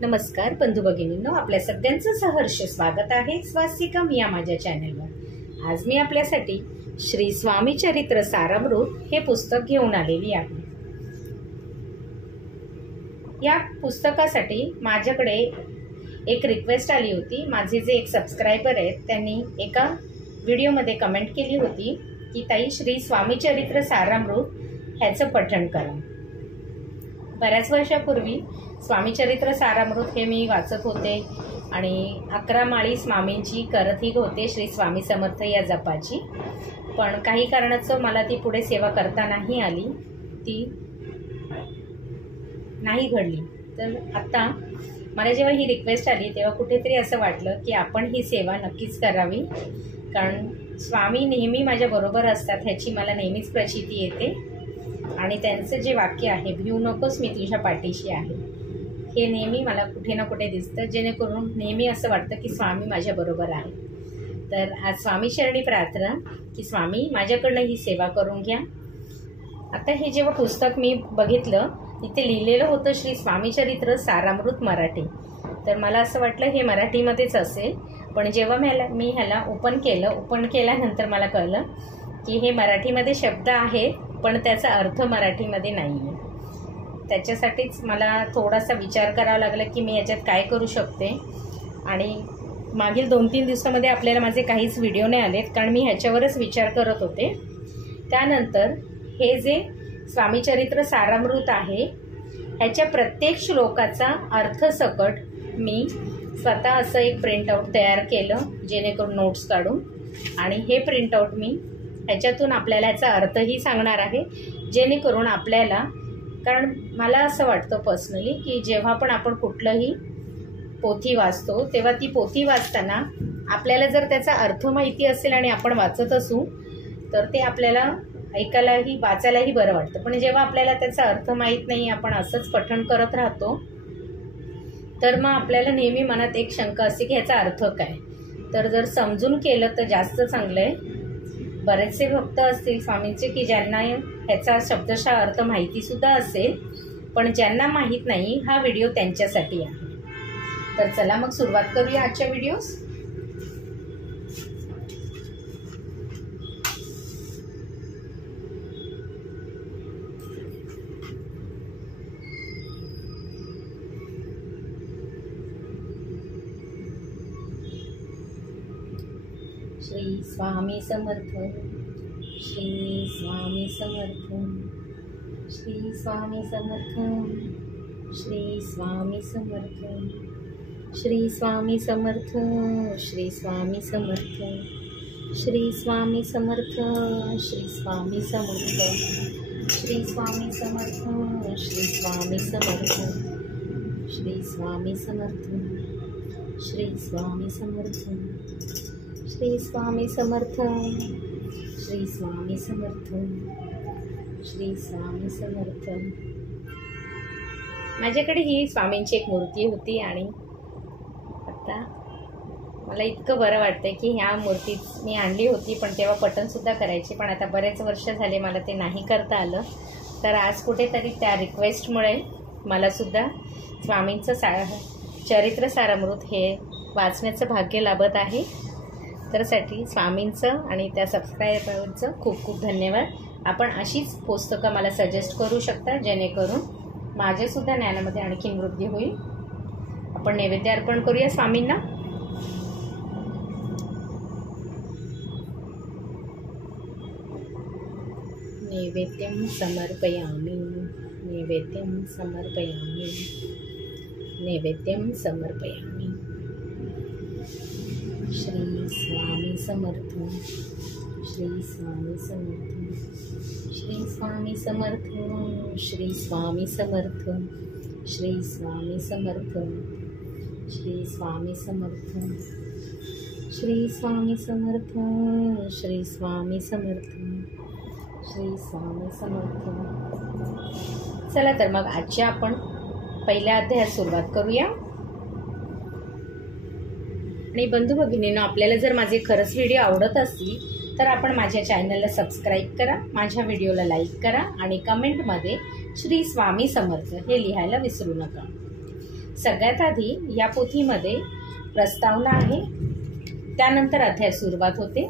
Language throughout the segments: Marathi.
नमस्कार बंधू भगिनींनो, आपल्या सगळ्यांचं सहर्ष स्वागत आहे स्वास्तिकम या माझ्या चॅनलवर। आज मी आपल्यासाठी श्री स्वामी चरित्र सारामृत हे पुस्तक घेऊन आलेली आहे। या पुस्तकासाठी माझ्याकडे एक रिक्वेस्ट आली होती। माझे जे एक सबस्क्रायबर आहेत त्यांनी एका व्हिडिओमध्ये कमेंट केली होती की ताई श्री स्वामी चरित्र सारामृत ह्याचं पठण करा। बऱ्याच वर्षापूर्वी स्वामी चरित्र सारामृत हे मी वाचत होते आणि 11 माळी स्वामींची करत होते श्री स्वामी समर्थ या जपाची। पण काही कारणास्तव मला ती पुढे सेवा करता नाही आली, ती नाही घडली। तर आता मला जेव्हा ही रिक्वेस्ट आली तेव्हा कुठेतरी असं वाटलं की आपण ही सेवा नक्कीच करावी, कारण स्वामी नेहमी माझ्या बरोबर असतात ह्याची मला नेहमीच प्रचिती येते। आणि त्यांचं जे वाक्य आहे, भिऊ नकोस मी तुझ्या पाठीशी आहे, हे नेहमी मला कुठे ना कुठे दिसतं, जेणेकरून नेहमी असं वाटतं की स्वामी माझ्या बरोबर आहे। तर आज स्वामी चरणी प्रार्थना की स्वामी माझ्याकडनं ही सेवा करून घ्या। आता हे जेव्हा पुस्तक मी बघितलं तिथे लिहिलेलं होतं श्री स्वामी चरित्र सारामृत मराठी, तर मला असं वाटलं हे मराठीमध्येच असेल। पण जेव्हा मी ह्याला ओपन केल्यानंतर मला कळलं की हे मराठीमध्ये शब्द आहेत पण त्याचा अर्थ मराठीमध्ये नाही आहे। त्याच्यासाठीच मला थोडासा विचार करावा लागला की मी याच्यात काय करू शकते। आणि मागील 2-3 दिवसामध्ये आपल्याला माझे काहीच व्हिडिओ नाही आलेत, कारण मी ह्याच्यावरच विचार करत होते। त्यानंतर हे जे स्वामी चरित्र सारामृत आहे ह्याच्या प्रत्येक श्लोकाचा अर्थसकट मी स्वतः असं एक प्रिंटआउट तयार केलं, जेणेकरून नोट्स काढून। आणि हे प्रिंटआउट मी ह्याच्यातून आपल्याला याचा अर्थही सांगणार आहे, जेणेकरून आपल्याला, कारण मला असं वाटतं पर्सनली की जेव्हा पण आपण कुठलंही पोथी वाचतो तेव्हा ती पोथी वाचताना आपल्याला जर त्याचा अर्थ माहिती असेल आणि आपण वाचत असू तर ते आपल्याला ऐकायलाही वाचायलाही बरं वाटतं। पण जेव्हा आपल्याला त्याचा अर्थ माहीत नाही, आपण असंच पठण करत राहतो, तर मग आपल्याला नेहमी मनात एक शंका असते की ह्याचा अर्थ काय। तर जर समजून केलं तर जास्त चांगलं आहे। बरेचसे भक्त असतील स्वामींचे की ज्यांना ह्याचा शब्दशः अर्थ माहितीसुद्धा असेल, पण ज्यांना माहीत नाही हा व्हिडिओ त्यांच्यासाठी आहे। तर चला मग सुरुवात करूया आजच्या व्हिडिओस। श्री स्वामी समर्थ, श्री स्वामी समर्थ, श्री स्वामी समर्थ, श्री स्वामी समर्थ, श्री स्वामी समर्थ, श्री स्वामी समर्थ, श्री स्वामी समर्थ, श्री स्वामी समर्थ, श्री स्वामी समर्थ, श्री स्वामी समर्थ, श्री स्वामी समर्थ, श्री स्वामी समर्थ, श्री स्वामी समर्थ, श्री स्वामी समर्थ, श्री स्वामी समर्थ। माझ्याकडे ही स्वामींची एक मूर्ती होती आणि आता मला इतकं बरं वाटतं की ह्या मूर्तीत मी आणली होती, पण तेव्हा पठणसुद्धा करायची, पण आता बरेच वर्ष झाले मला ते नाही करता आलं। तर आज कुठेतरी त्या रिक्वेस्टमुळे मलासुद्धा स्वामींचं चरित्र सारामृत हे वाचण्याचं भाग्य लाभत आहे। त्यासाठी स्वामींचं आणि त्या सबस्क्रायबरचं खूप खूप धन्यवाद। आपण अशीच पुस्तकं मला सजेस्ट करू शकता, जेणेकरून माझ्यासुद्धा ज्ञानामध्ये आणखीन वृद्धी होईल। आपण नैवेद्य अर्पण करूया स्वामींना। नैवेद्यं समर्पयामि, नैवेद्यं समर्पयामि, नैवेद्यं समर्पयामि। श्री स्वामी समर्थ, श्री स्वामी समर्थ, श्री स्वामी समर्थ, श्री स्वामी समर्थ, श्री स्वामी समर्थ, श्री स्वामी समर्थ, श्री स्वामी समर्थ, श्री स्वामी समर्थ, श्री स्वामी समर्थ। चला तर मग आजच्या आपण पहिल्या अध्यायात सुरुवात करूया। आणि बंधू भगिनींनो, आपल्याला जर माझे खरंच व्हिडिओ आवडत असतील तर आपण माझ्या चॅनलला सबस्क्राईब करा, माझ्या व्हिडिओला लाईक करा आणि कमेंटमध्ये श्री स्वामी समर्थ हे लिहायला विसरू नका। सगळ्यात आधी या पोथीमध्ये प्रस्तावना आहे, त्यानंतर अध्याय सुरुवात होते.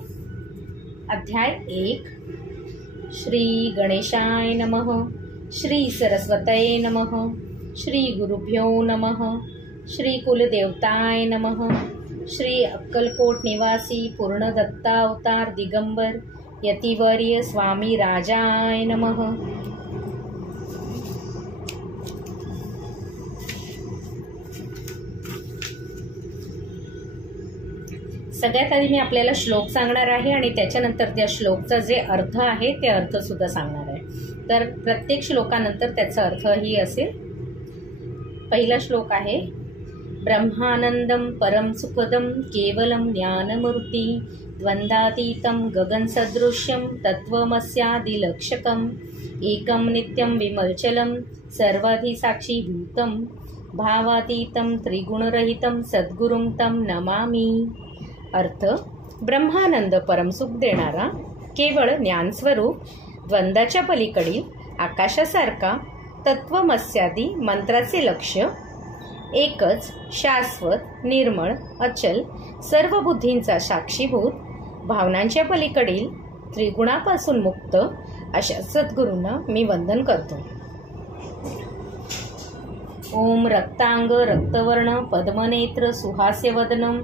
अध्याय 1. श्री गणेशाय नमः, श्री सरस्वतये नमः, श्री गुरुभ्यो नमः, श्री कुलदेवताय नमः, श्री अक्कलकोट निवासी पूर्ण दत्तावतार दिगंबर यतिवर्य स्वामी राजाय नमः. सगळ्यात आधी मी आपल्याला श्लोक सांगणार आहे आणि त्याच्यानंतर त्या श्लोकचा जे अर्थ आहे ते अर्थ सुद्धा सांगणार आहे. तर प्रत्येक श्लोकानंतर त्याचा अर्थही असेल. पहिला श्लोक आहे, ब्रह्मानंदम परम सुखदम केवलम ज्ञानमूर्ती द्वंद्वातीतं गगनसदृश्यं तत्त्वमस्यादिलक्षकम् एकं नित्यं विमलचलं सर्वाधिसाक्षीभूतं भावातीतं त्रिगुणरहितं सद्गुरुं तं नमामि. अर्थ, ब्रह्मानंद परमसुख देणारा केवळ ज्ञानस्वरूप द्वंद्वाच्या पलीकडील आकाशासारखा तत्वमस्यादी मंत्राचे लक्ष्य, एकच शाश्वत निर्मळ अचल सर्व बुद्धींचा साक्षीभूत भावनांच्या पलीकडील त्रिगुणापासून मुक्त अशा सद्गुरूंना मी वंदन करतो. ओम रक्तांग रक्तवर्ण पद्मनेत्र सुहास्यवदनम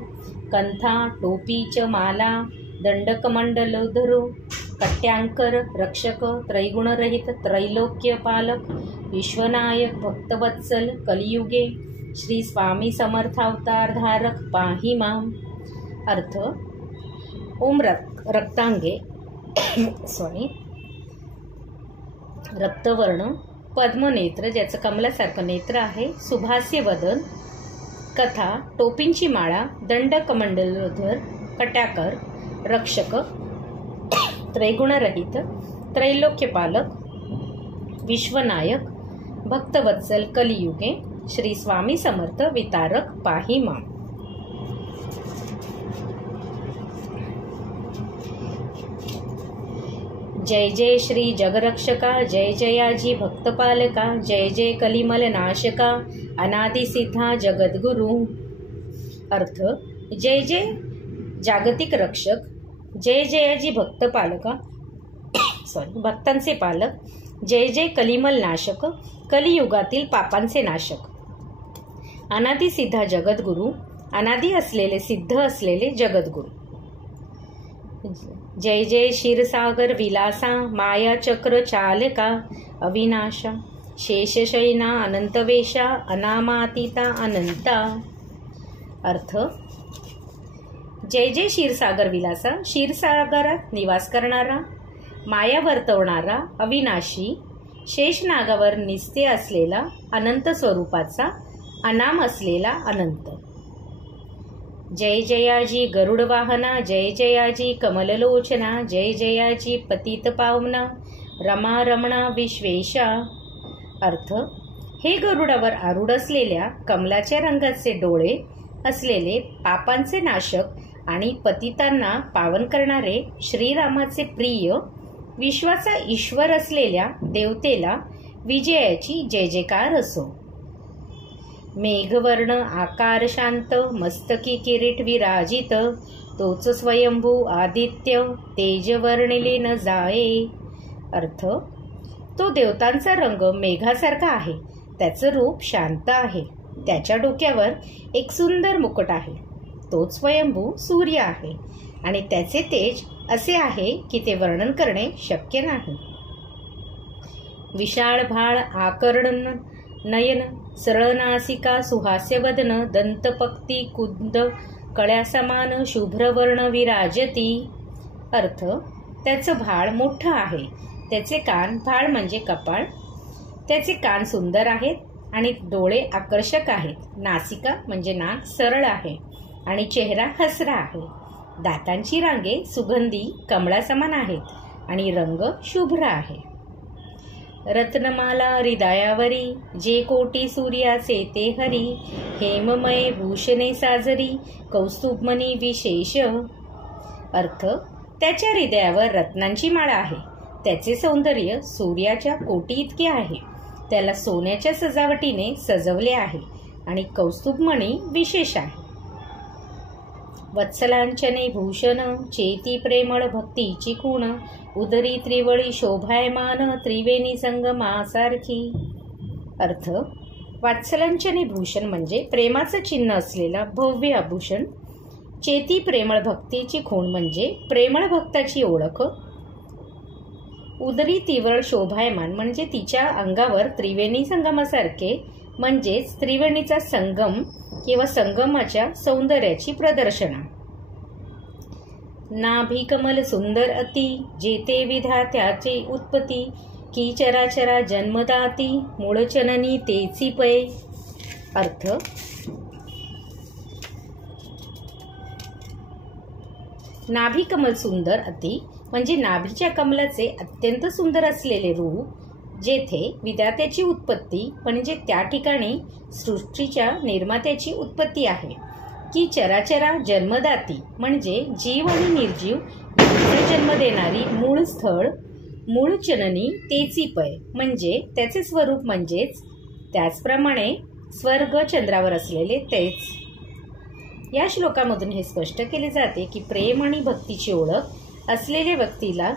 कंथा टोपी च माला दंडकमंडलोधरो कट्यांकर रक्षक त्रैगुणरहित त्रैलोक्यपालक विश्वनायक भक्तवत्सल कलियुगे श्री स्वामी समर्थावतार धारक पाही माम. अर्थ, ओम रक्तांगे रक्तवर्ण पद्मनेत्र ज्याचं कमलासारखं नेत्र आहे, सुभास्य वदन, कथा टोपींची माळा, दंड कमंडलोधर कट्याकर रक्षक त्रैगुणरहित त्रैलोक्यपालक विश्वनायक भक्तवत्सल कलियुगे श्री स्वामी समर्थ वितारक पाही माम. जय जय श्री जगरक्षका, जय जयाजी भक्तपालका, जय जय कलिमल नाशका अनादि सिद्धा जगद्गुरु. अर्थ, जय जय जागतिक रक्षक, जय जयाजी भक्तपालका भक्तांचे पालक, जय जय कलिमल नाशक कलियुगातील पापांचे नाशक, अनादि सिद्धा जगद्गुरु अनादि असलेले सिद्ध असलेले जगद्गुरु. जय जय क्षीरसागर विलासा माया चक्र चालका अविनाशा शेषशयना अनंतवेशा अनामातीता अनंता. अर्थ, जय जय क्षीरसागर विलासा, क्षीरसागरात निवास करणारा, माया वर्तवणारा, अविनाशी शेषनागावर निस्ते असलेला, अनंत स्वरूपाचा, अनाम असलेला अनंत. जय जयाजी गरुड वाहना, जय जयाजी कमललोचना, जय जयाजी पतित पावना रमा रमणा विश्वेशा. अर्थ, हे गरुडावर आरूढ असलेल्या कमलाच्या रंगाचे डोळे असलेले पापांचे नाशक आणि पतितांना पावन करणारे श्रीरामाचे प्रिय विश्वाचा ईश्वर असलेल्या देवतेला विजयाची जय जयकार असो. मेघवर्ण आकार शांत मस्तकी किरीट विराजित तोच स्वयंभू आदित्य तेजवर्णिले न जाये. अर्थ, तो देवतांचा रंग मेघासारखा आहे, त्याचं रूप शांत आहे, त्याच्या डोक्यावर एक सुंदर मुकुट आहे, तोच स्वयंभू सूर्य आहे आणि त्याचे तेज असे आहे की ते वर्णन करणे शक्य नाही. विशाळ भाळ आकर्ण नयन सरळ नासिका सुहास्यवदन दंतपक्ती कुंद कळ्यासमान शुभ्रवर्ण विराजती. अर्थ, त्याचं भाळ मोठं आहे, त्याचे कान, भाळ म्हणजे कपाळ, त्याचे कान सुंदर आहेत आणि डोळे आकर्षक आहेत, नासिका म्हणजे नाक सरळ आहे आणि चेहरा हसरा आहे, दातांची रांगे सुगंधी कमळासमान आहेत आणि रंग शुभ्र आहे. रत्नमाला हृदयावरी जे कोटी सूर्याचे ते हरी हेममय भूषणे साजरी कौस्तुभमणी विशेष. अर्थ, त्याच्या हृदयावर रत्नांची माळा आहे, त्याचे सौंदर्य सूर्याच्या कोटी इतके आहे, त्याला सोन्याच्या सजावटीने सजवले आहे आणि कौस्तुभमणी विशेष आहे. वत्सलांचने भूषण चेती प्रेमळ भक्तीची खूण उदरी त्रिवळी शोभायमान त्रिवेणी संगमासारखी. अर्थ, वात्सलांचने भूषण म्हणजे प्रेमाचं चिन्ह असलेला भव्य आभूषण. चेती प्रेमळ भक्तीची खूण म्हणजे प्रेमळ भक्ताची ओळख. उदरी तीव्र शोभायमान म्हणजे तिच्या अंगावर त्रिवेणी संगमासारखे म्हणजेच त्रिवेणीचा संगम किंवा संगमाच्या सौंदर्याची प्रदर्शना. नाभी कमल सुंदर अति जेते विधात्याची उत्पत्ती की चराचरा जन्मदाती मूळचननी तेची पै. अर्थ, नाभी कमल सुंदर अति म्हणजे नाभीच्या कमलाचे अत्यंत सुंदर असलेले रूप, जेथे विधात्याची उत्पत्ती म्हणजे त्या ठिकाणी सृष्टीच्या निर्मात्याची उत्पत्ती आहे. की चराचरा जन्मदाती म्हणजे जीव आणि निर्जीव यांचा जन्म देणारी मूळ स्थळ. मूळ चननी तेची पय म्हणजे त्याचे स्वरूप म्हणजेच त्याचप्रमाणे स्वर्ग चंद्रावर असलेले तेच. या श्लोकामधून हे स्पष्ट केले जाते की प्रेम आणि भक्तीची ओळख असलेल्या व्यक्तीला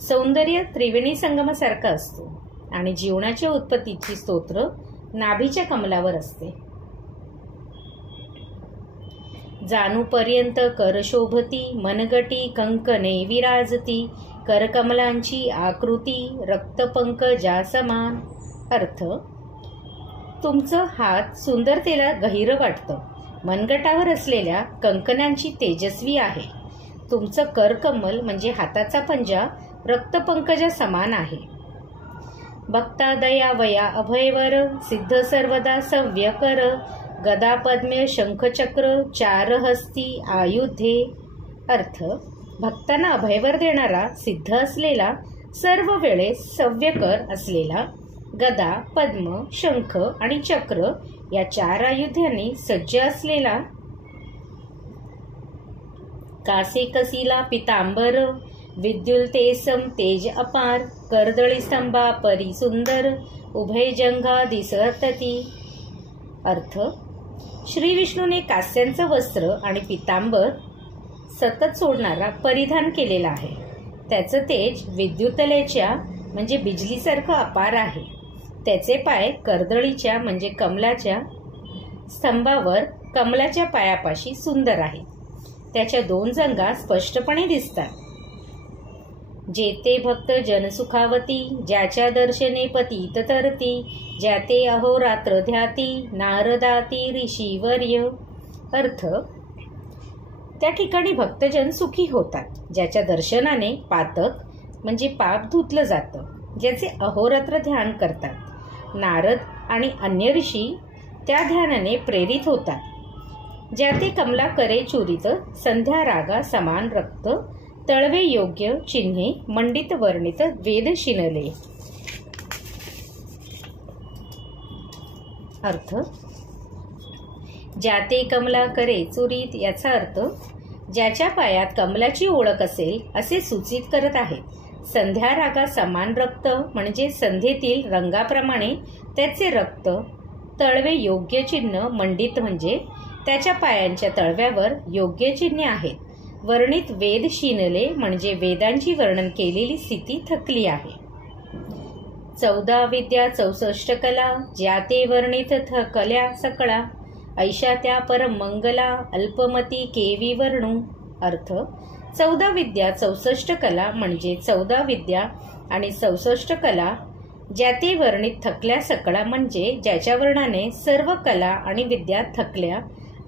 सौंदर्य त्रिवेणी संगमासारखा असतो आणि जीवनाच्या उत्पत्तीची स्तोत्र नाभीच्या कमलावर असते. जाणूपर्यंत कर शोभती मनगटी कंकणे विराजती करकमलांची आकृती रक्तपंकजा समान. अर्थ, तुमचं हात सुंदरतेला गहिरं वाटतं. मनगटावर असलेल्या कंकणांची तेजस्वी आहे. तुमचं करकमल म्हणजे हाताचा पंजा रक्तपंकजा समान आहे. भक्ता दया वया अभयवर सिद्ध सर्वदा सव्यकर गदा पद्मे शंखचक्र चार हस्ती आयुधे. अर्थ, भक्तांना अभयवर देणारा सिद्ध असलेला सर्व वेळेस सव्यकर असलेला गदा पद्म शंख आणि चक्र या चार आयुधांनी सज्ज असलेला कासे कसिला पितांबर विद्युलतेसम तेज अपार कर्दळी स्तंभा परी सुंदर उभय जंघा दिसतती. अर्थ, श्री विष्णूने कास्यांचं वस्त्र आणि पितांबर सतत सोडणारा परिधान केलेला आहे. त्याचं तेज विद्युतलेच्या म्हणजे बिजलीसारखं अपार आहे. त्याचे पाय कर्दळीच्या म्हणजे कमलाच्या स्तंभावर कमलाच्या पायापाशी सुंदर आहेत. त्याच्या दोन जंघा स्पष्टपणे दिसतात. जेते भक्त जनसुखावती ज्याच्या दर्शने पतित तरती ज्याते अहोरात्र ध्याती नारदाती ऋषीवर्य. अर्थ, त्या ठिकाणी भक्तजन सुखी होतात ज्याच्या दर्शनाने पातक म्हणजे पाप धुतलं जातं, ज्याचे अहोरात्र ध्यान करतात. नारद आणि अन्य ऋषी त्या ध्यानाने प्रेरित होतात. ज्याते कमला करे चुरित संध्या रागा समान रक्त तळवे योग्य चिन्हे मंडित वर्णित वेद शिनले. अर्थ, ज्याते कमला करे चुरीत याचा अर्थ ज्याच्या पायात कमलाची ओळख असेल असे सूचित करत आहेत. संध्या रागा समान रक्त म्हणजे संध्येतील रंगाप्रमाणे त्याचे रक्त. तळवे योग्य चिन्ह मंडित म्हणजे त्याच्या पायांच्या तळव्यावर योग्य चिन्हे आहेत. वर्णित वेद शिनले म्हणजे वेदांची वर्णन केलेली स्थिती थकली आहे. 14 विद्या 64 कला ज्याते वर्णित थकल्या सकळा ऐशा त्या परम मंगला अल्पमती केवी वर्णू. अर्थ, 14 विद्या 64 कला म्हणजे 14 विद्या आणि 64 कला ज्याते वर्णित थकल्या सकळा म्हणजे ज्याच्या वर्णाने सर्व कला आणि विद्या थकल्या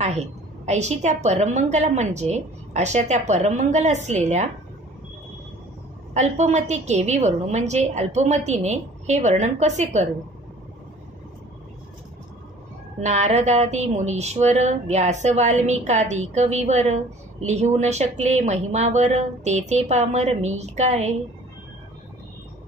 आहेत. ऐशी त्या परममंगला म्हणजे अशा त्या परममंगल असलेल्या अल्पमती केवी वर्णू म्हणजे अल्पमतीने हे वर्णन कसे करू. नारदादी मुनीश्वर व्यास वाल्मिकादी कविवर लिहू न शकले महिमावर तेथे पामर मी काय.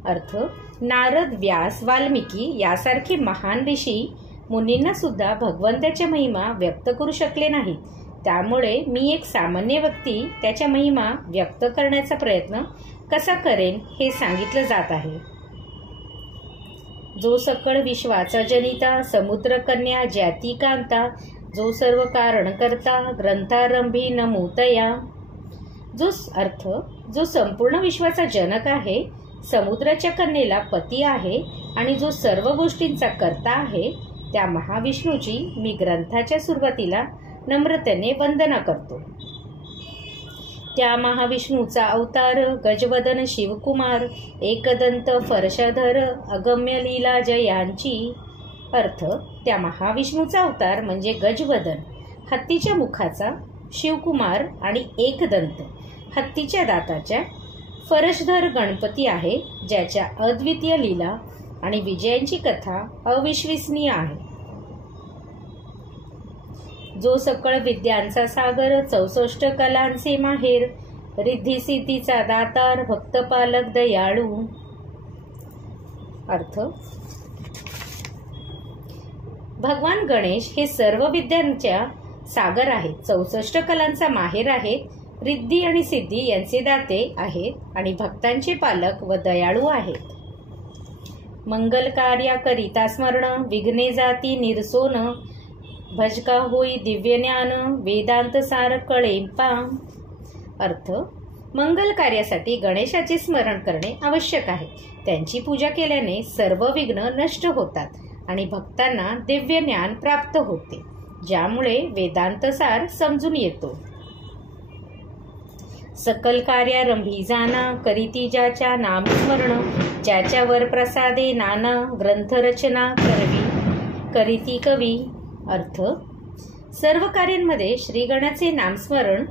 अर्थ, नारद व्यास वाल्मिकी यासारखे महान ऋषी मुनींना सुद्धा भगवंताच्या महिमा व्यक्त करू शकले नाहीत. त्यामुळे मी एक सामान्य व्यक्ती त्याच्या महिमा व्यक्त करण्याचा प्रयत्न कसा करेन हे सांगितलं जात आहे. जो सकळ विश्वाचा जनिता, समुद्र कन्या ज्याती कांता, जो सर्व कारण करता, ग्रंथारंभी नमूतया. जो संपूर्ण विश्वाचा जनक आहे, समुद्राच्या कन्येला पती आहे आणि जो सर्व गोष्टींचा कर्ता आहे, त्या महाविष्णूची मी ग्रंथाच्या सुरुवातीला नम्रतेने वंदना करतो. त्या महाविष्णूचा अवतार गजवदन शिवकुमार, एकदंत फरशधर अगम्य लीला जयांची. अर्थ, त्या महाविष्णूचा अवतार म्हणजे गजवदन, हत्तीच्या मुखाचा, शिवकुमार आणि एकदंत, हत्तीच्या दाताच्या, फरशधर गणपती आहे, ज्याच्या अद्वितीय लीला आणि विजयांची कथा अविश्वसनीय आहे. जो सकळ विद्यांचा सागर, 64 कलांचे माहेर, रिद्धी सिद्धीचा दातार, भक्तपालक दयाळू. अर्थ, भगवान गणेश हे सर्व विद्यांच्या सागर आहेत, 64 कलांचा माहेर आहेत, रिद्धी आणि सिद्धी यांचे दाते आहेत आणि भक्तांचे पालक व दयाळू आहेत. मंगल कार्याकरिता स्मरण, विघ्ने जाती निरसोन, भजका होई दिव्य ज्ञान, वेदांत सार कळेपा. अर्थ, मंगल कार्यासाठी गणेशाचे स्मरण करणे आवश्यक आहे. त्यांची पूजा केल्याने सर्व विघ्न नष्ट होतात आणि भक्तांना दिव्य ज्ञान प्राप्त होते, ज्यामुळे वेदांत सार समजून येतो. सकल कार्यारंभी जाना, करीती ज्याच्या नामस्मरण, ज्याच्यावर प्रसादे नाना, ग्रंथरचना करीती कवी. अर्थ, सर्व कार्यांमध्ये श्रीगणाचे नामस्मरण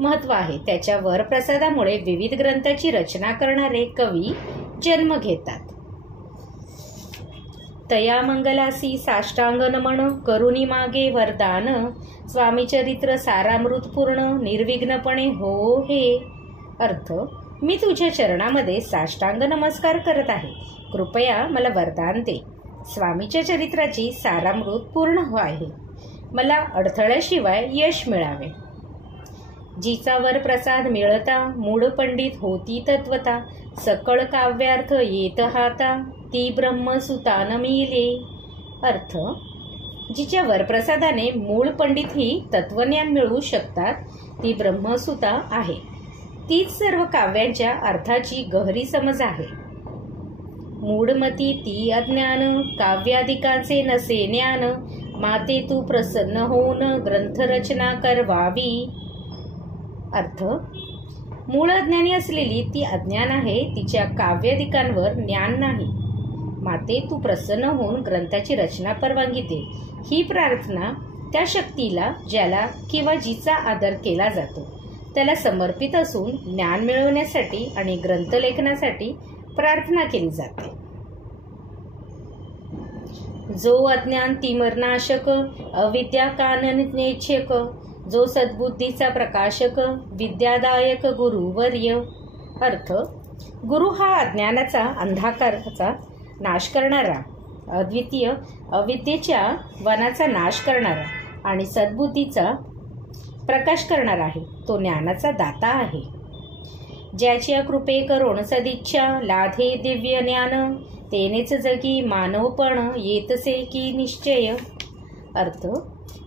महत्व आहे. त्याच्या वरप्रसादामुळे विविध ग्रंथाची रचना करणारे कवी जन्म घेतात. तया मंगलासी साष्टांग नमन, करुणी मागे वरदान, स्वामी चरित्र सारामृत पूर्ण, निर्विघ्नपणे हो हे. अर्थ, मी तुझ्या चरणामध्ये साष्टांग नमस्कार करत आहे, कृपया मला वरदान दे. स्वामीच्या चरित्राची सारामृत पूर्ण आहे, मला अडथळ्याशिवाय यश मिळावे. जिचा वर प्रसाद मिळता, मूळ पंडित होती तत्वता, सकळ काव्यार्थ येत हाता, ती ब्रह्मसुतान मिले. अर्थ, जिच्या वरप्रसादाने मूळ पंडित ही तत्वज्ञान मिळवू शकतात, ती ब्रह्मसुता आहे. तीच सर्व काव्यांच्या अर्थाची गहरी समज आहे. मूढमती ती अज्ञान, काव्यादिकांचे नसे ज्ञान, माते तू प्रसन्न होऊन ग्रंथरचना करवावी. अर्थ, मूळ अज्ञानी असलेली ती अज्ञान आहे, तिच्या काव्यादिकांवर ज्ञान नाही. माते तू प्रसन्न होऊन ग्रंथाची रचना परवानगी दे. ही प्रार्थना त्या शक्तीला ज्याला किंवा जिचा आदर केला जातो त्याला समर्पित असून ज्ञान मिळवण्यासाठी आणि ग्रंथलेखनासाठी प्रार्थना केली जाते. जो अज्ञान तिमिरनाशक, अविद्या काननेच्छक, जो सद्बुद्धीचा प्रकाशक, विद्यादायक गुरुवर्य. अर्थ, गुरु हा अज्ञानाचा अंधकाराचा नाश करणारा, अद्वितीय अविद्येच्या वनाचा नाश करणारा आणि सद्बुद्धीचा प्रकाश करणारा आहे. तो ज्ञानाचा दाता आहे. ज्याच्या कृपे करोण सदिच्छा, लाधे दिव्य ज्ञान, तेनेच जगी मानवपण येतसे की निश्चय. अर्थ,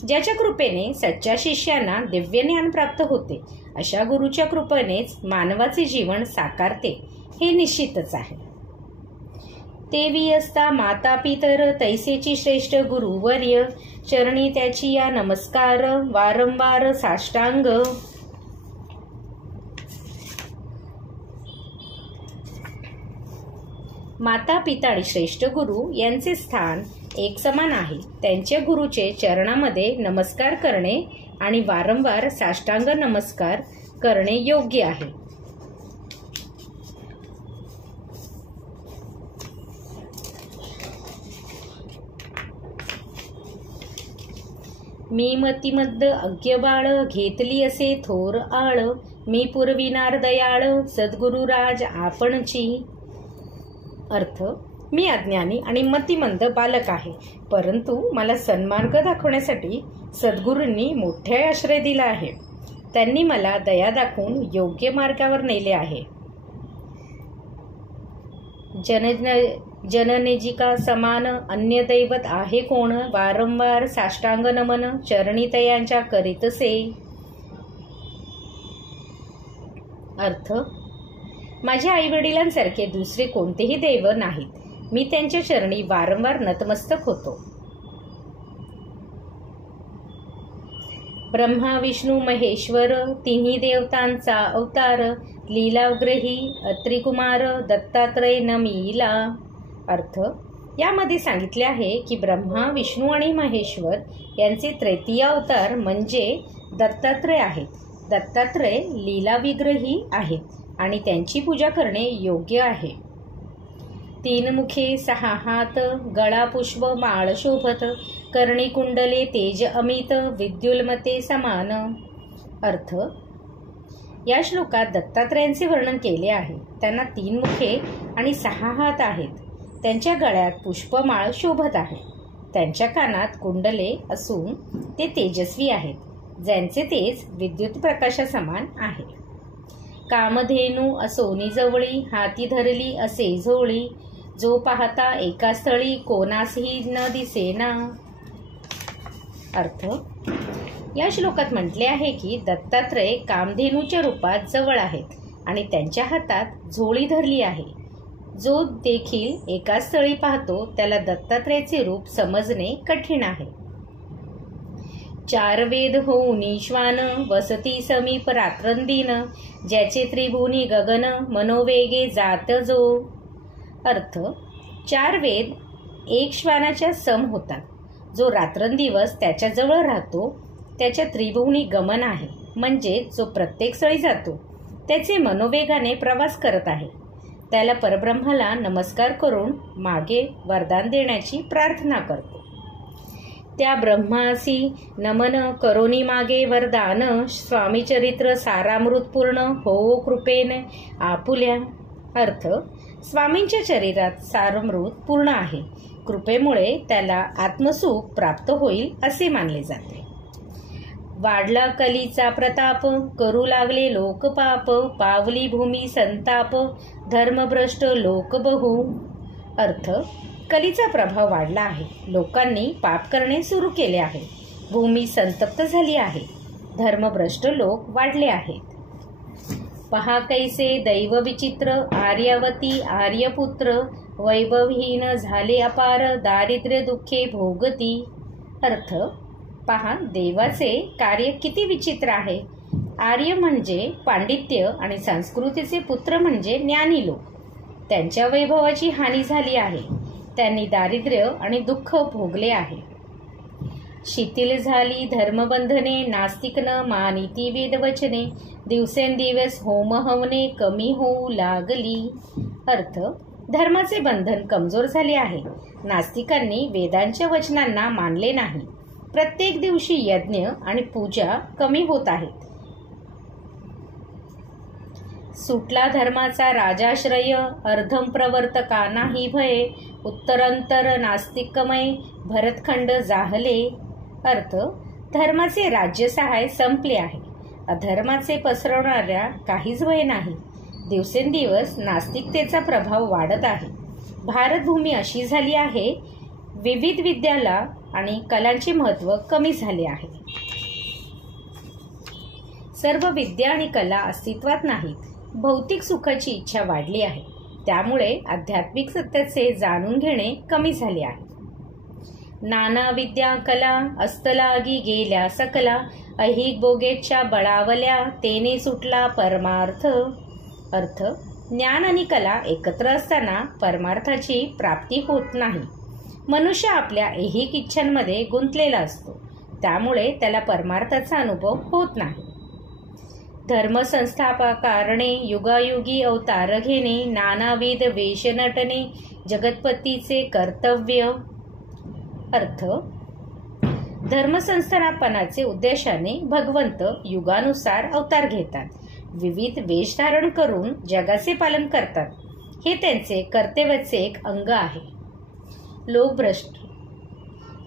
ज्याच्या कृपेने सच्च्या शिष्यांना दिव्य ज्ञान प्राप्त होते, अशा गुरुच्या कृपेनेच मानवाचे जीवन साकारते, हे निश्चितच आहे. तेवी असता माता पितर, तैसेची श्रेष्ठ गुरुवर्य, चरणी त्याची या नमस्कार, वारंवार साष्टांग. माता पिता आणि श्रेष्ठ गुरु यांचे स्थान एक समान आहे. त्यांच्या गुरुचे चरणामध्ये नमस्कार करणे आणि वारंवार साष्टांग नमस्कार करणे योग्य आहे. मी मतिमद्द अज्ञबाळ, घेतली असे थोर आळ, मी पुरविनार दयाळ, सद्गुरुराज आपणची. अर्थ, मी अज्ञानी आणि मतिमंद बालक आहे, परंतु मला सन्मार्ग दाखवण्यासाठी सद्गुरूंनी मोठे आश्रय दिला आहे. त्यांनी मला दया दाखवून योग्य मार्गावर नेले आहे. जननेजिका समान अन्य दैवत आहे कोण, वारंवार साष्टांग नमन चरणी तयांच्या करीतसे. अर्थ, माझ्या आईवडिलांसारखे दुसरे कोणतेही दैव नाहीत. मी त्यांच्या चरणी वारंवार नतमस्तक होतो. ब्रह्मा विष्णू महेश्वर तिन्ही देवतांचा अवतार, लीलाग्रही अत्रिकुमार दत्तात्रय नमीला. अर्थ, यामध्ये सांगितले आहे की ब्रह्मा विष्णू आणि महेश्वर यांचे तृतीय अवतार म्हणजे दत्तात्रय आहेत. दत्तात्रय लीला विग्रही आहेत आणि त्यांची पूजा करणे योग्य आहे. 3 मुखे 6 हात, गळा पुष्प माळ शोभत, कर्णी कुंडले तेज अमित, विद्युल्मते समान. अर्थ, या श्लोकात दत्तात्रयांचे वर्णन केले आहे. त्यांना 3 मुखे आणि 6 हात आहेत. त्यांच्या गळ्यात पुष्पमाळ शोभत आहे. त्यांच्या कानात कुंडले असून ते तेजस्वी आहेत, ज्यांचे तेज विद्युत प्रकाशासमान आहे. कामधेनू असोनी जवळी, हाती धरली असे झोळी, जो पाहता एका स्थळी कोणासही न दिसेना. अर्थ, या श्लोकात म्हटले आहे की दत्तात्रय कामधेनूच्या रूपात जवळ आहेत आणि त्यांच्या हातात झोळी धरली आहे. जो देखील एका स्थळी पाहतो त्याला दत्तात्रयाचे रूप समजणे कठीण आहे. 4 वेद होऊनी श्वान, वसती समीप रात्रंदिन, ज्याचे त्रिभुवनी गगन, मनोवेगे जात जो. अर्थ, 4 वेद 1 श्वानाच्या सम होतात. जो रात्रंदिवस त्याच्याजवळ राहतो त्याच्या त्रिभुवनी गमन आहे, म्हणजे जो प्रत्येक स्थळी जातो त्याचे मनोवेगाने प्रवास करत आहे. त्याला परब्रह्माला नमस्कार करून मागे वरदान देण्याची प्रार्थना करतो. त्या ब्रह्मासी नमन करोनी मागे वरदान, स्वामी चरित्र सारामृतपूर्ण हो कृपेने आपुल्या. अर्थ, स्वामींच्या शरीरात सारामृत पूर्ण आहे. कृपेमुळे त्याला आत्मसुख प्राप्त होईल असे मानले जाते. वाढला कलीचा प्रताप, करू लागले लोक पाप, पावली भूमी संताप, धर्मभ्रष्ट लोक बहु. अर्थ, कलीचा प्रभाव वाढला आहे. लोकांनी पाप करणे सुरू केले आहे. भूमी संतप्त झाली आहे. धर्मभ्रष्ट लोक वाढले आहेत. पहा कैसे दैव विचित्र, आर्यावती आर्यपुत्र, वैभवहीन झाले अपार, दारिद्र्य दुःखे भोगती. अर्थ, पहा देवाचे कार्य किती विचित्र आहे. आर्य म्हणजे पांडित्य आणि संस्कृतीचे पुत्र म्हणजे ज्ञानी लोक. त्यांच्या वैभवाची हानी झाली आहे. त्यांनी दारिद्र्य आणि दुःख भोगले आहे. शिथिल झाली धर्मबंधने, नास्तिक न मानिती वेदवचने, दिवसेंदिवस होम हवने कमी होऊ लागली. अर्थ, धर्माचे बंधन कमजोर झाले आहे. नास्तिकांनी वेदांच्या वचनांना मानले नाही. प्रत्येक दिवशी यज्ञ आणि पूजा कमी होत आहेत. सुटला धर्माचा राजाश्रय, अर्धम प्रवर्तका नाही भय, उत्तरांतर नास्तिकमय भरतखंड जाहले. अर्थ, धर्माचे राज्य सहाय संपले आहे. अधर्माचे पसरवणाऱ्या काहीच भय नाही. दिवसेंदिवस नास्तिकतेचा प्रभाव वाढत आहे. भारतभूमी अशी झाली आहे. विविध विद्याला आणि कलांचे महत्त्व कमी झाले आहे. सर्व विद्या आणि कला अस्तित्वात नाहीत. भौतिक सुखाची इच्छा वाढली आहे. त्यामुळे आध्यात्मिक सत्याचे जाणून घेणे कमी झाले आहे. नाना विद्या कला अस्तलागी गेल्या सकला, ऐहिक भोगेच्या बळावल्या, तेने सुटला परमार्थ. अर्थ, ज्ञान आणि कला एकत्र असताना परमार्थाची प्राप्ती होत नाही. मनुष्य आपल्या ऐहिक इच्छांमध्ये गुंतलेला असतो. त्यामुळे त्याला परमार्थाचा अनुभव होत नाही. धर्मसंस्थापकारणे युगायुगी अवतार घेणे, नानाविध वेश नटणे, जगतपतीचे कर्तव्य. अर्थ, धर्मसंस्थापनाचे उद्देशाने भगवंत युगानुसार अवतार घेतात. विविध वेश धारण करून जगाचे पालन करतात. हे त्यांचे कर्तव्याचे एक अंग आहे.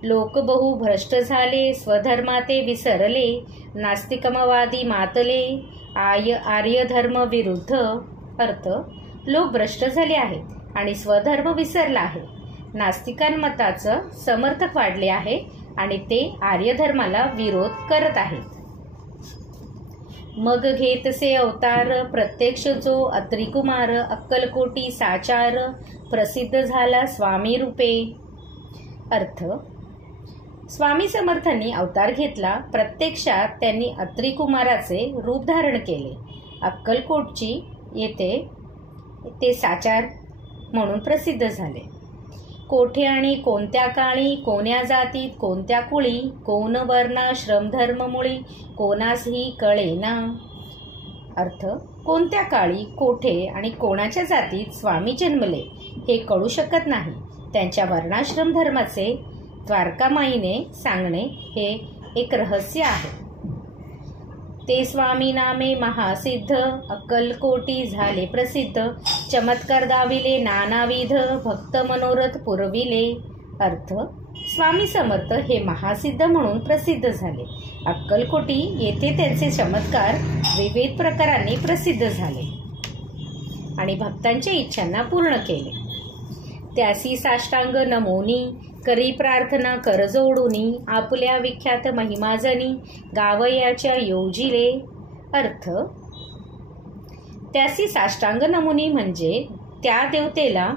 लोक बहु भ्रष्ट झाले, स्वधर्माते विसरले, नास्तिकमवादी मातले, आर्य धर्म विरुद्ध. अर्थ, लोक भ्रष्ट झाले आहेत आणि स्वधर्म विसरला आहे. नास्तिकांमताचं समर्थक वाढले आहे आणि ते आर्य धर्माला विरोध करत आहेत. मग घेतसे अवतार प्रत्यक्ष जो अत्रिकुमार अक्कलकोटी साचार प्रसिद्ध झाला स्वामी रूपे. अर्थ, स्वामी समर्थांनी अवतार घेतला. प्रत्यक्षात त्यांनी अत्रिकुमाराचे रूप धारण केले. अक्कलकोटची येथे ते साचार म्हणून प्रसिद्ध झाले. कोठे आणि कोणत्या काळी, कोण्या जातीत, कोणत्या कुळी, कोण वर्ण श्रमधर्म मुळी, कोणासही कळेना. अर्थ, कोणत्या काळी, कोठे आणि कोणाच्या जातीत स्वामी जन्मले हे कळू शकत नाही. त्यांच्या वर्णाश्रम धर्माचे द्वारकामाईने सांगणे हे एक रहस्य आहे. ते स्वामी नामे महासिद्ध अक्कलकोटी झाले प्रसिद्ध. चमत्कार दाविले नानाविध भक्त मनोरथ पुरविले. अर्थ, स्वामी समर्थ हे महासिद्ध म्हणून प्रसिद्ध झाले. अक्कलकोटी येथे त्यांचे चमत्कार विविध प्रकारांनी प्रसिद्ध झाले आणि भक्तांच्या इच्छांना पूर्ण केले. त्यासी साष्टांग नमोनी करी प्रार्थना कर जोडूनी आपल्या विख्यात महिमाजनी गावयाच्या योजिले. अर्थ, त्यासी साष्टांग नमुनी म्हणजे त्या देवतेला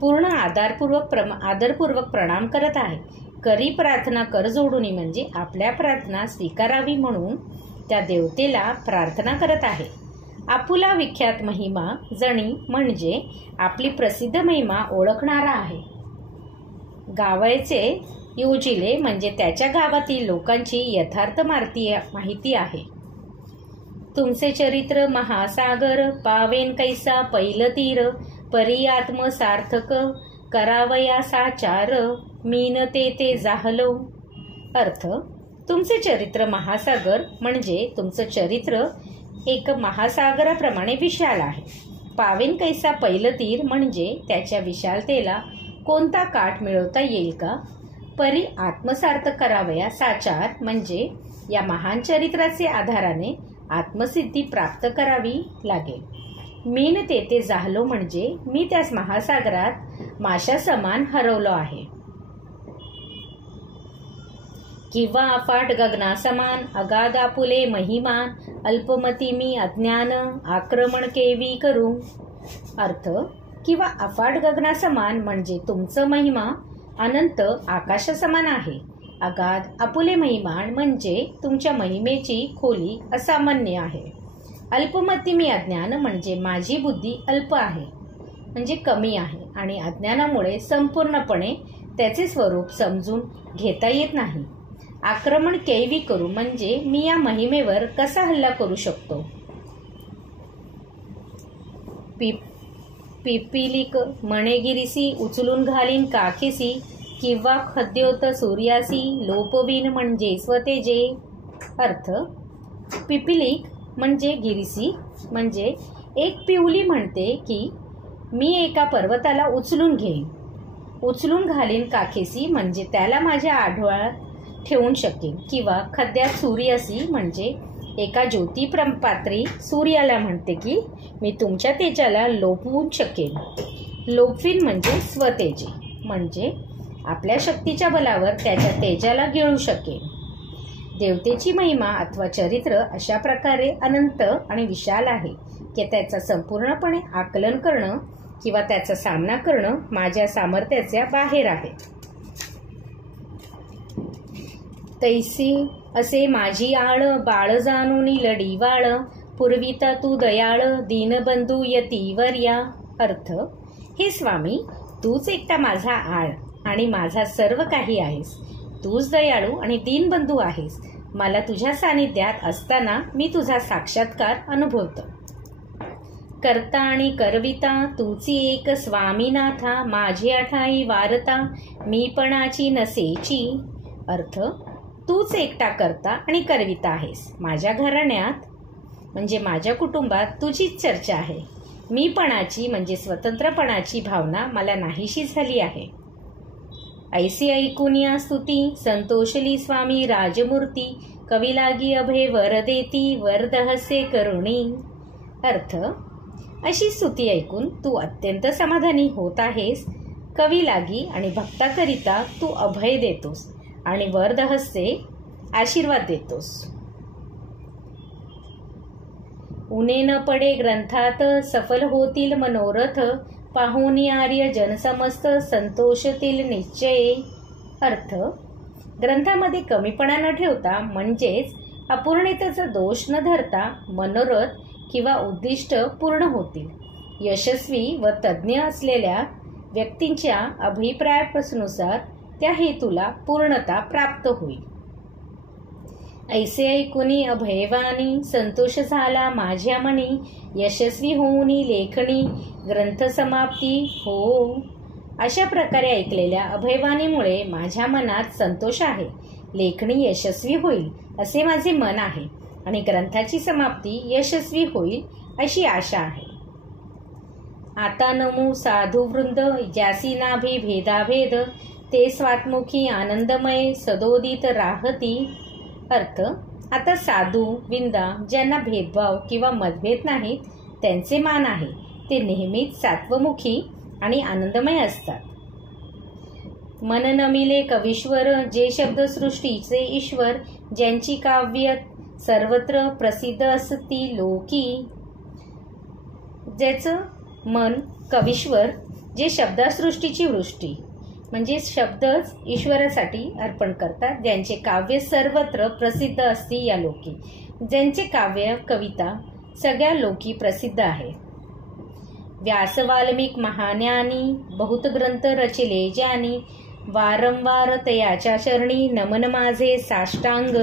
पूर्ण आदरपूर्वक प्रणाम करत आहे. करी प्रार्थना कर जोडूनी म्हणजे आपल्या प्रार्थना स्वीकारावी म्हणून त्या देवतेला प्रार्थना करत आहे. आपुला विख्यात महिमा जणी म्हणजे आपली प्रसिद्ध महिमा ओळखणारा आहे. गावाचे योजिले म्हणजे त्याच्या गावातील लोकांची यथार्थ माहिती आहे. तुमचे चरित्र महासागर पावेन कैसा पैल तीर परी आत्म सार्थक करावया साचार मीन ते जाहलो. अर्थ, तुमचे चरित्र महासागर म्हणजे तुमचं चरित्र एक महासागराप्रमाणे विशाल आहे. पावेन कैसा पैल तीर म्हणजे त्याच्या विशालतेला कोणता काठ मिळवता येईल का. परी आत्मसार्थक करावया साचार म्हणजे या महान चरित्राचे आधाराने आत्मसिद्धी प्राप्त करावी लागेल. मीन ते जाहलो म्हणजे मी त्यास महासागरात माशा समान हरवलो आहे. किंवा अफाट गगना समान अगाध आपुले महिमान अल्पमती मी अज्ञान आक्रमण केवी करू. अर्थ, किंवा अफाट गगना समान म्हणजे तुमचं महिमा अनंत आकाशा समान आहे. अगाध आपुले महिमान म्हणजे तुमच्या महिमेची खोली असामान्य आहे. अल्पमती मी अज्ञान म्हणजे माझी बुद्धी अल्प आहे म्हणजे कमी आहे आणि अज्ञानामुळे संपूर्णपणे त्याचे स्वरूप समजून घेता येत नाही. आक्रमण कैवी करू म्हणजे मी या महिमेवर कसा हल्ला करू शकतो. पिपिलिक मणेगिरीसी उचलून घालीन काखेसी किंवा खद्योत सूर्यासी लोपवीन म्हणजे स्वतेजे. अर्थ, पिपिलिक म्हणजे गिरीसी म्हणजे एक पिवली म्हणते की मी एका पर्वताला उचलून घेईन. उचलून घालीन काखेसी म्हणजे त्याला माझ्या आढळात ठेवून शकेन. किंवा खद्यात सूर्यासी म्हणजे एका ज्योतिप्रपात्री सूर्याला म्हणते की मी तुमच्या तेजाला लोपवून शकेन. लोपवीन म्हणजे स्वतेजे म्हणजे आपल्या शक्तीच्या बलावर त्याच्या तेजाला गिळू शकेन. देवतेची महिमा अथवा चरित्र अशा प्रकारे अनंत आणि विशाल आहे की त्याचा संपूर्णपणे आकलन करणं किंवा त्याचा सामना करणं माझ्या सामर्थ्याच्या बाहेर आहे. तैसी असे माझी आळ बाळ जाणून लढीवाळ पुरविता तू दयाळ दीनबंधू यतीवर्या. अर्थ, हे स्वामी तूच एकटा माझा आळ आणि माझा सर्व काही आहेस. तूच दयाळू आणि दीनबंधू आहेस. मला तुझ्या सानिध्यात असताना मी तुझा साक्षात्कार अनुभवतो. करता आणि करविता तूची एक स्वामीनाथा माझी आठाई वारता मीपणाची नसेची. अर्थ, तूच एकटा करता आणि करविता आहेस. माझ्या घराण्यात म्हणजे माझ्या कुटुंबात तुझीच चर्चा आहे. मीपणाची म्हणजे स्वतंत्रपणाची भावना मला नाहीशी झाली आहे. ऐसी ऐकून या स्तुती संतोषली स्वामी राजमूर्ती कवी लागी अभय वर देती वरदहसे करुणी. अर्थ, अशी स्तुती ऐकून तू अत्यंत समाधानी होत आहेस. कवी लागी आणि भक्ताकरिता तू अभय देतोस आणि वरदहस्ते आशीर्वाद देतोस. उणे न पडे ग्रंथात सफल होतील मनोरथ, पाहुनी आर्य जनसमस्त संतोषतील निश्चय. अर्थ, ग्रंथामध्ये कमीपणा न ठेवता म्हणजेच अपूर्णतेचा दोष न धरता मनोरथ किंवा उद्दिष्ट पूर्ण होतील. यशस्वी व तज्ज्ञ असलेल्या व्यक्तींच्या अभिप्रायानुसार त्या हेतूला पूर्णता प्राप्त होईल. ऐसे ऐकुनी अभयवानी संतोष झाला माझ्या मनी, यशस्वी होऊनी लेखणी ग्रंथसमाप्ती हो. अशा प्रकारे ऐकलेल्या अभयवाणीमुळे माझ्या मनात संतोष आहे. लेखणी यशस्वी होईल असे माझे मन आहे आणि ग्रंथाची समाप्ती यशस्वी होईल अशी आशा आहे. आता नमू साधुवृंद ज्यासी नाभी भेदाभेद, ते स्वात्मुखी आनंदमय सदोदित राहती. अर्थ, आता साधू विंदा ज्यांना भेदभाव किंवा मतभेद नाहीत त्यांचे मान आहे. ते नेहमीच सात्वमुखी आणि आनंदमय असतात. मन नमिले कवीश्वर जे शब्दसृष्टीचे ईश्वर, ज्यांची काव्य सर्वत्र प्रसिद्ध असती लोकी. ज्याचं मन कवीश्वर जे शब्दसृष्टीची वृष्टी म्हणजे शब्दच ईश्वरासाठी अर्पण करतात, ज्यांचे काव्य सर्वत्र प्रसिद्ध असती या लोकी. ज्यांचे काव्य कविता सगळ्या लोकी प्रसिद्ध आहे. व्यास वाल्मिक महाज्ञानी बहुत ग्रंथ रचिले ज्यांनी, वारंवार तयाच्या चरणी नमन माझे साष्टांग.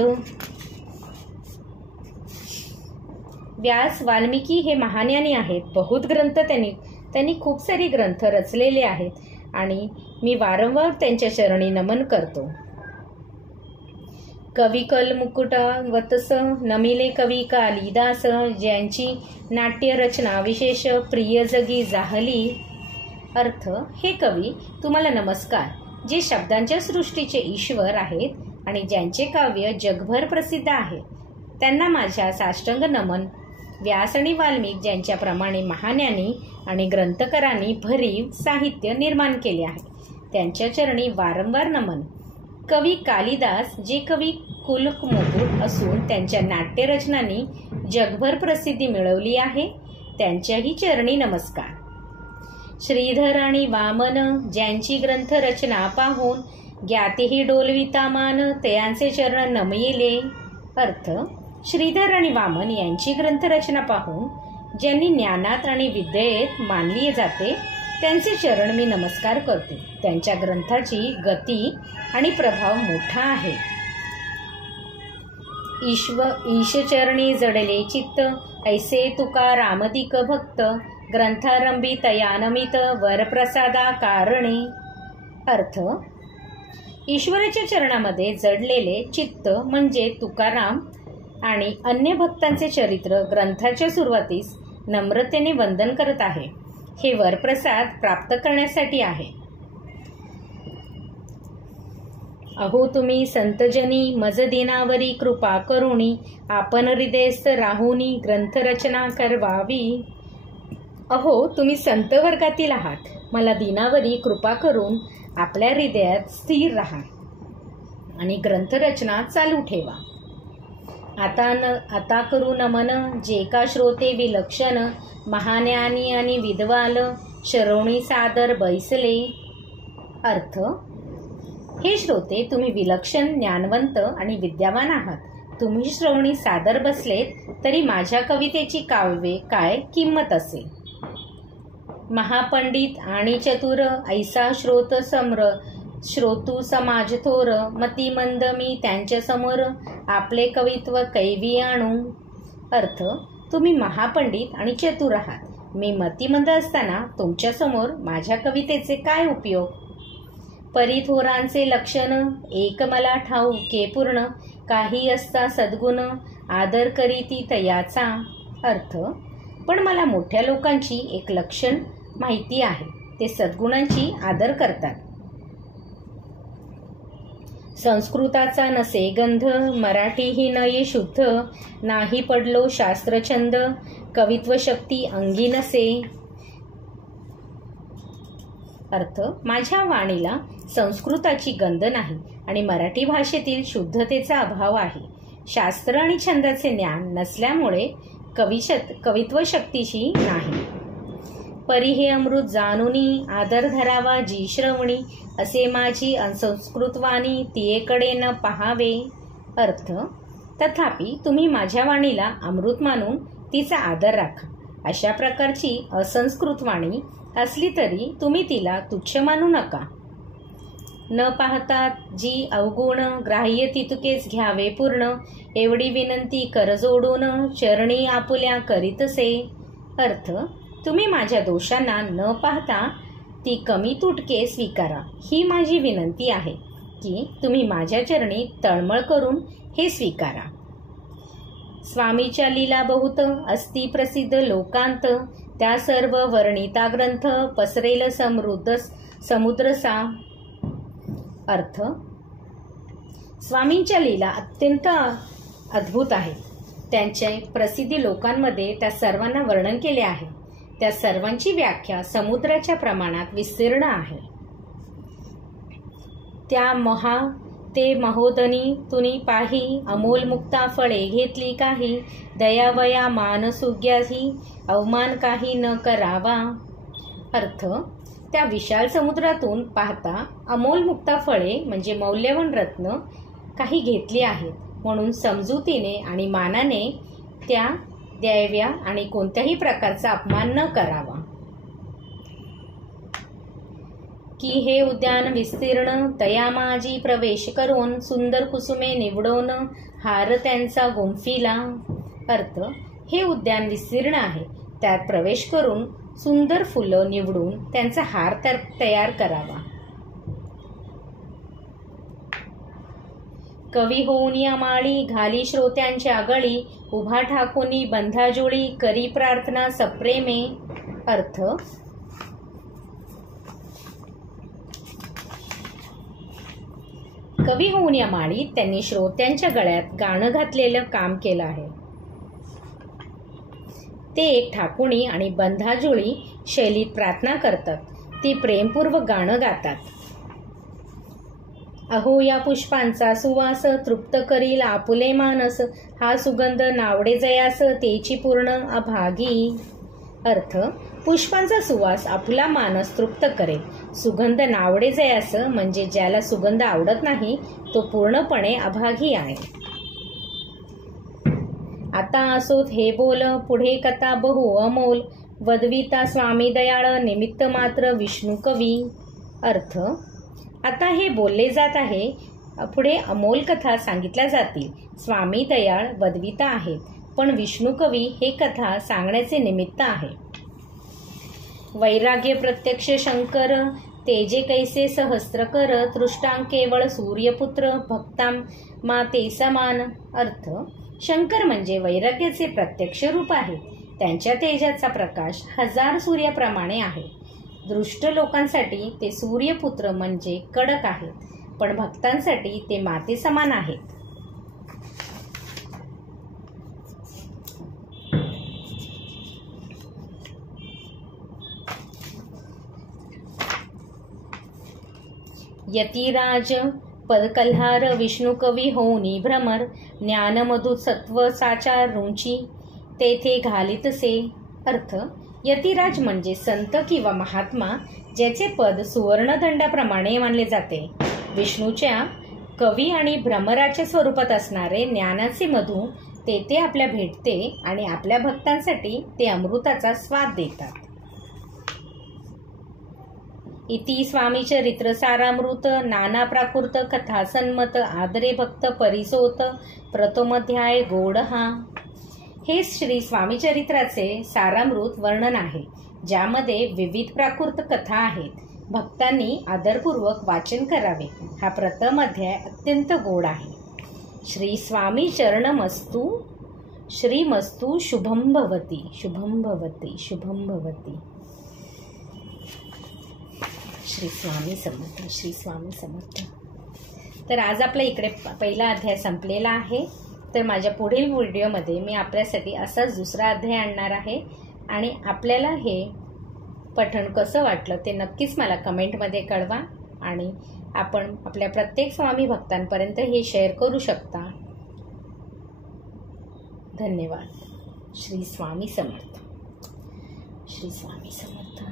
व्यास वाल्मिकी हे महाज्ञानी आहेत. बहुत ग्रंथ त्यांनी खूप सारे ग्रंथ रचलेले आहेत आणि मी वारंवार त्यांच्या चरणी नमन करतो. कविकल मुकुटा वतस नमिले कवी कालिदास, ज्यांची नाट्य रचना विशेष प्रिय जगी जाहली. अर्थ, हे कवी तुम्हाला नमस्कार, जे शब्दांच्या सृष्टीचे ईश्वर आहेत आणि ज्यांचे काव्य जगभर प्रसिद्ध आहे त्यांना माझ्या साष्टांग नमन. व्यास आणि वाल्मिक ज्यांच्याप्रमाणे महाज्ञानी आणि ग्रंथकारांनी भरीव साहित्य निर्माण केले आहे त्यांच्या चरणी वारंवार नमन. कवी कालिदास जे कवी कुलमुकुट असून त्यांच्या नाट्यरचनांनी जगभर प्रसिद्धी मिळवली आहे त्यांच्याही चरणी नमस्कार. श्रीधर आणि वामन ज्यांची ग्रंथ रचना पाहून ज्ञातेही डोलविता मान, त्यांचे चरण नमयिले. अर्थ, श्रीधर आणि वामन यांची ग्रंथरचना पाहून ज्यांनी ज्ञानात आणि विद्येत मानली जाते त्यांचे चरण मी नमस्कार करतो. त्यांच्या ग्रंथाची गती आणि प्रभाव मोठा आहे. ईशचरणी जडले चित्त, ऐसे तुका रामदिक भक्त, ग्रंथारंभी तयानमित वरप्रसादा कारणे. अर्थ, ईश्वराच्या चरणामध्ये जडलेले चित्त म्हणजे तुकाराम आणि अन्य भक्तांचे चरित्र ग्रंथाच्या सुरुवातीस नम्रतेने वंदन करत आहे. हे वरप्रसाद प्राप्त करण्यासाठी आहे. अहो तुम्ही संतजनी मज दिनावरी कृपा करुणी, आपण हृदयस्थ राहुनी ग्रंथरचना करवावी. अहो तुम्ही संत वर्गातील आहात, मला दिनावरी कृपा करून आपल्या हृदयात स्थिर राहा आणि ग्रंथरचना चालू ठेवा. आता करू नमन जे का श्रोते विलक्षण, महाज्ञानी आणि विद्वान श्रवणी सादर बैसले. अर्थ, हे श्रोते तुम्ही विलक्षण ज्ञानवंत आणि विद्यावान आहात. तुम्ही श्रवणी सादर बसलेत तरी माझ्या कवितेची काव्ये काय किंमत असेल. महापंडित आणि चतुर ऐसा श्रोतू समाज थोर, मतिमंद मी त्यांच्या समोर आपले कवित्व कैवी आणू. अर्थ, तुम्ही महापंडित आणि चतुर आहात. मी मतिमंद असताना तुमच्यासमोर माझ्या कवितेचे काय उपयोग. परिथोरांचे लक्षण एक मला ठाऊके पूर्ण, काही असता सद्गुण आदर करीती तयाचा. अर्थ, पण मला मोठ्या लोकांची एक लक्षण माहिती आहे, ते सद्गुणांची आदर करतात. संस्कृताचा नसे गंध, मराठीही न ये शुद्ध, नाही पडलो शास्त्रछंद, कवित्व शक्ती अंगी नसे. अर्थ, माझ्या वाणीला संस्कृताची गंध नाही आणि मराठी भाषेतील शुद्धतेचा अभाव आहे. शास्त्र आणि छंदाचे ज्ञान नसल्यामुळे कवित्व शक्तीशी नाही. परी हे अमृत जाणुनी, आदर धरावा जी श्रवणी, असे माझी असंस्कृत वाणी, तियेकडे न पहावे. अर्थ, तथापि तुम्ही माझ्या वाणीला अमृत मानून तिचा आदर राखा. अशा प्रकारची असंस्कृत वाणी असली तरी तुम्ही तिला तुच्छ मानू नका. न पाहता जी अवगुण, ग्राह्य तितकेच घ्यावे पूर्ण, एवढी विनंती कर जोडून, चरणी आपुल्या करीतसे. अर्थ, तुम्ही माझ्या दोषांना न पाहता ती कमी तुटके स्वीकारा. ही माझी विनंती आहे की तुम्ही माझ्या चरणी तळमळ करून हे स्वीकारा. स्वामीच्या लीला बहुत, अस्ति प्रसिद्ध लोकांत, त्या सर्व वर्णिता ग्रंथ, पसरेल समृद्ध समुद्रसा. अर्थ, स्वामींच्या लीला अत्यंत अद्भुत आहेत. त्यांच्या प्रसिद्धी लोकांमध्ये त्या सर्वांना वर्णन केले आहे. त्या सर्वांची व्याख्या समुद्राच्या प्रमाणात विस्तीर्ण आहे. त्या ते महोदनी तुनी पाही, अमोल मुक्ता फळे घेतली काही, दयावया मानसुग्याही, अवमान काही न करावा. अर्थ, त्या विशाल समुद्रातून पाहता अमोल मुक्ता फळे म्हणजे मौल्यवान रत्न काही घेतली आहेत, म्हणून समजुतीने आणि मानाने त्या द्याव्या आणि कोणत्याही प्रकारचा अपमान न करावा. की हे उद्यान विस्तीर्ण, तया माझी प्रवेश करून, सुंदर कुसुमे निवडून, हार त्यांचा गुंफिला. अर्थ, हे उद्यान विस्तीर्ण आहे, त्यात प्रवेश करून सुंदर फुलं निवडून त्यांचा हार तयार करावा. कवी होऊन या माळी, घाली श्रोत्यांच्या गळी, उभा ठाकुनी बंधाजोळी, करी प्रार्थना सप्रेमे. अर्थ, कवी होऊन या माळीत त्यांनी श्रोत्यांच्या गळ्यात गाणं घातलेलं काम केलं आहे. ते एक ठाकुणी आणि बंधाजोळी शैलीत प्रार्थना करतात. ती प्रेमपूर्वक गाणं गातात. अहो या पुष्पांचा सुवास, तृप्त करील आपुले मानस, हा सुगंध नावडे जयास, तेची पूर्ण अभागी. अर्थ, पुष्पांचा सुवास आपला मानस तृप्त करेल. सुगंध नावडे जयास म्हणजे ज्याला सुगंध आवडत नाही तो पूर्णपणे अभागी आहे. आता असोत हे बोल, पुढे कथा बहु अमोल, वदविता स्वामी दयाळ, निमित्त मात्र विष्णू कवी. अर्थ, आता हे बोलले जात आहे, पुढे अमोल कथा सांगितल्या जातील. स्वामी दयाळ वदविता आहेत, पण विष्णू कवी हे कथा सांगण्याचे निमित्त आहे. वैराग्य प्रत्यक्ष शंकर, तेजे कैसे सहस्त्र कर, तृष्टां केवळ सूर्यपुत्र, भक्तां माते समान. अर्थ, शंकर म्हणजे वैराग्याचे प्रत्यक्ष रूप आहे. त्यांच्या तेजाचा प्रकाश 1000 सूर्याप्रमाणे आहे. दृष्ट लोकांसाठी ते सूर्यपुत्र म्हणजे कडक आहेत, पण भक्तांसाठी ते माते समान आहेत. यतिराज पदकल्हार, विष्णू कवी होऊनी भ्रमर, ज्ञानमधु सत्व साचार रुंची, तेथे घालितसे. अर्थ, यतिराज म्हणजे संत किंवा महात्मा ज्याचे पद सुवर्णदंडाप्रमाणे मानले जाते. विष्णूच्या कवी आणि भ्रमराच्या स्वरूपात असणारे ज्ञानाचे मधु तेथे आपल्या भेटते आणि आपल्या भक्तांसाठी ते अमृताचा स्वाद देतात. इति स्वामी चरित्र सारामृत, नाना प्राकृत कथा सन्मत, आदरे भक्त परिसोत, प्रथमोध्याय गोड हा. हे श्री स्वामी चरित्राचे सारामृत वर्णन आहे, ज्यामध्ये विविध प्राकृत कथा आहेत. भक्तांनी आदरपूर्वक वाचन करावे. हा प्रथम अध्याय अत्यंत गोड आहे. श्री स्वामी चरणमस्तु, श्रीमस्तु, शुभम भवती, शुभम भवती, शुभम भवती. श्री स्वामी समर्थ, श्री स्वामी समर्थ. तर आज आपला इकडे पहिला अध्याय संपलेला आहे. तर माझ्या पुढील व्हिडिओमध्ये मी आपल्यासाठी असाच दुसरा अध्याय आणणार आहे आणि आपल्याला हे पठण कसं वाटलं ते नक्कीच मला कमेंटमध्ये कळवा आणि आपण आपल्या प्रत्येक स्वामी भक्तांपर्यंत हे शेअर करू शकता. धन्यवाद. श्री स्वामी समर्थ. श्री स्वामी समर्थ.